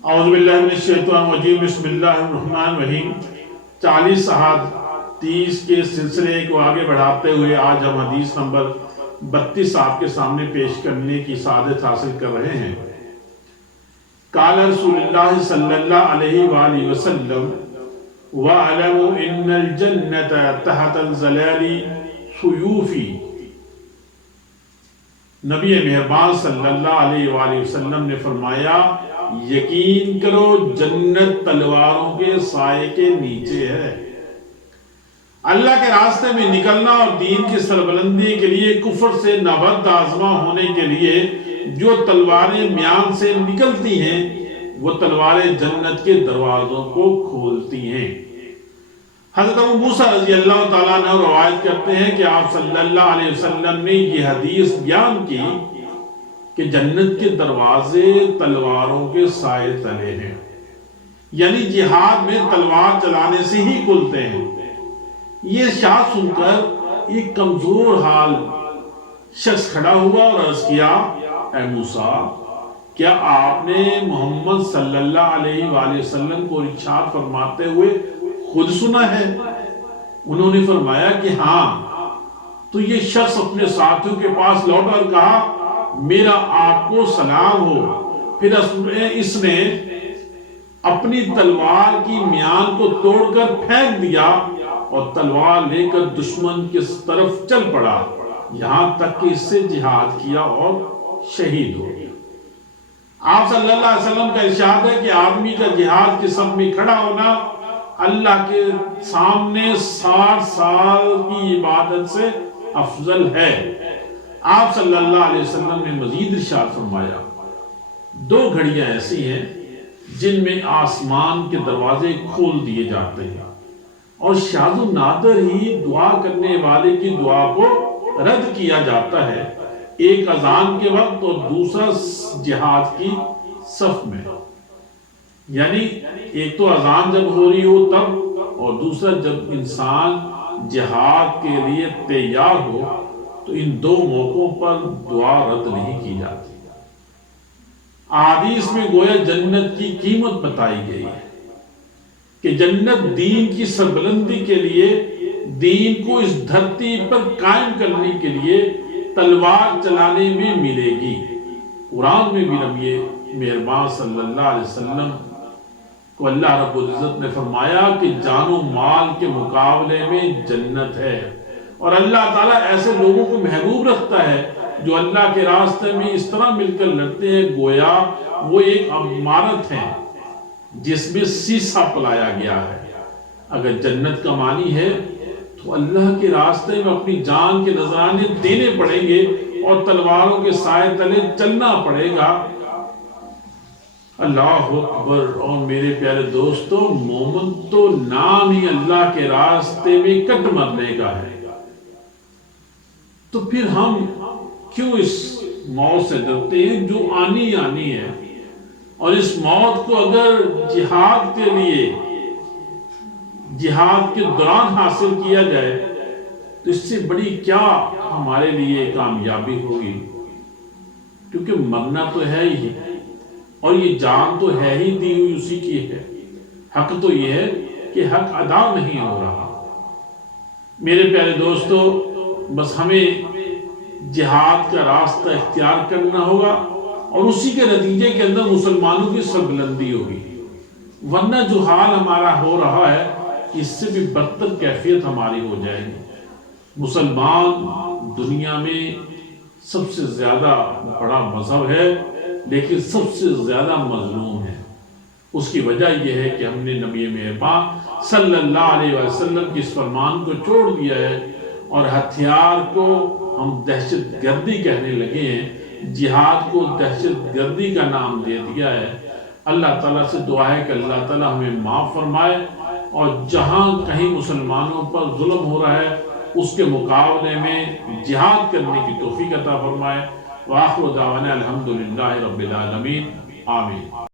اعوذ باللہ من الشیطان الرجیم بسم اللہ الرحمن الرحیم 40 احادیث کے سلسلے کو آگے بڑھاتے ہوئے آج ہم حدیث نمبر 32 آپ کے سامنے پیش کرنے کی سعادت حاصل کر رہے ہیں۔ قال رسول اللہ صلی اللہ علیہ وآلہ وسلم وَعَلَمُوا إِنَّ الْجَنَّةَ تَحْتَ الظِّلَالِ سُيُوفِ۔ نبی مہربان صلی اللہ علیہ وآلہ وسلم نے فرمایا، یقین کرو جنت تلواروں کے سائے کے نیچے ہے۔ اللہ کے راستے میں نکلنا اور دین کی سربلندی کے لیے کفر سے نبرد آزما ہونے کے لیے جو تلواریں میان سے نکلتی ہیں وہ تلواریں جنت کے دروازوں کو کھولتی ہیں۔ حضرت ابو موسیٰ رضی اللہ تعالیٰ عنہ روایت کرتے ہیں کہ آپ صلی اللہ علیہ وسلم نے یہ حدیث بیان کی کہ جنت کے دروازے تلواروں کے سائے تلے ہیں، یعنی جہاد میں تلوار چلانے سے ہی کھلتے ہیں۔ یہ ارشاد سن کر ایک کمزور حال شخص کھڑا ہوا اور عرض کیا، اے موسیٰ، کیا آپ نے محمد صلی اللہ علیہ وآلہ وسلم کو ارشاد فرماتے ہوئے خود سنا ہے؟ انہوں نے فرمایا کہ ہاں۔ تو یہ شخص اپنے ساتھیوں کے پاس لوٹا اور کہا، میرا آپ کو سلام ہو۔ پھر اس نے اپنی تلوار کی میان کو توڑ کر پھینک دیا اور تلوار لے کر دشمن کی طرف چل پڑا، یہاں تک کہ اس سے جہاد کیا اور شہید ہو گیا۔ آپ صلی اللہ علیہ وسلم کا ارشاد ہے کہ آدمی کا جہاد کی صف میں کھڑا ہونا اللہ کے سامنے 60 سال کی عبادت سے افضل ہے۔ آپ صلی اللہ علیہ وسلم نے مزید ارشاد فرمایا، 2 گھڑیاں ایسی ہیں جن میں آسمان کے دروازے کھول دیے جاتے ہیں اور شاذ و نادر ہی دعا کرنے والے کی دعا کو رد کیا جاتا ہے، ایک اذان کے وقت اور دوسرا جہاد کی صف میں۔ یعنی ایک تو اذان جب ہو رہی ہو تب، اور دوسرا جب انسان جہاد کے لیے تیار ہو، تو ان 2 موقعوں پر دعا رد نہیں کی جاتی۔ احادیث میں گویا جنت کی قیمت بتائی گئی ہے کہ جنت دین کی سربلندی کے لیے، دین کو اس دھرتی پر قائم کرنے کے لیے تلوار چلانے میں ملے گی۔ قرآن میں بھی نبی مہربان صلی اللہ علیہ وسلم کو اللہ رب العزت نے فرمایا کہ جان و مال کے مقابلے میں جنت ہے، اور اللہ تعالیٰ ایسے لوگوں کو محبوب رکھتا ہے جو اللہ کے راستے میں اس طرح مل کر لڑتے ہیں گویا وہ ایک عمارت ہے جس میں سیسا پلایا گیا ہے۔ اگر جنت کا معنی ہے تو اللہ کے راستے میں اپنی جان کے نذرانے دینے پڑیں گے اور تلواروں کے سائے تلے چلنا پڑے گا۔ اللہ اکبر۔ اور میرے پیارے دوستو، مومن تو نام ہی اللہ کے راستے میں کٹ مرنے کا ہے، تو پھر ہم کیوں اس موت سے ڈرتے ہیں جو آنی ہے؟ اور اس موت کو اگر جہاد کے لیے، جہاد کے دوران حاصل کیا جائے تو اس سے بڑی کیا ہمارے لیے کامیابی ہوگی، کیونکہ مرنا تو ہے ہی، اور یہ جان تو ہے ہی دی ہوئی اسی کی ہے۔ حق تو یہ ہے کہ حق ادا نہیں ہو رہا۔ میرے پیارے دوستو، بس ہمیں جہاد کا راستہ اختیار کرنا ہوگا اور اسی کے نتیجے کے اندر مسلمانوں کی سربلندی ہوگی، ورنہ جو حال ہمارا ہو رہا ہے اس سے بھی بدتر کیفیت ہماری ہو جائے گی۔ مسلمان دنیا میں سب سے زیادہ بڑا مذہب ہے لیکن سب سے زیادہ مظلوم ہے۔ اس کی وجہ یہ ہے کہ ہم نے نبی مہربان صلی اللہ علیہ وسلم کی اس فرمان کو چھوڑ دیا ہے اور ہتھیار کو ہم دہشت گردی کہنے لگے ہیں، جہاد کو دہشت گردی کا نام دے دیا ہے۔ اللہ تعالیٰ سے دعا ہے کہ اللہ تعالیٰ ہمیں معاف فرمائے، اور جہاں کہیں مسلمانوں پر ظلم ہو رہا ہے اس کے مقابلے میں جہاد کرنے کی توفیق عطا فرمائے۔ وآخر دعوانا الحمدللہ رب العالمین، آمین۔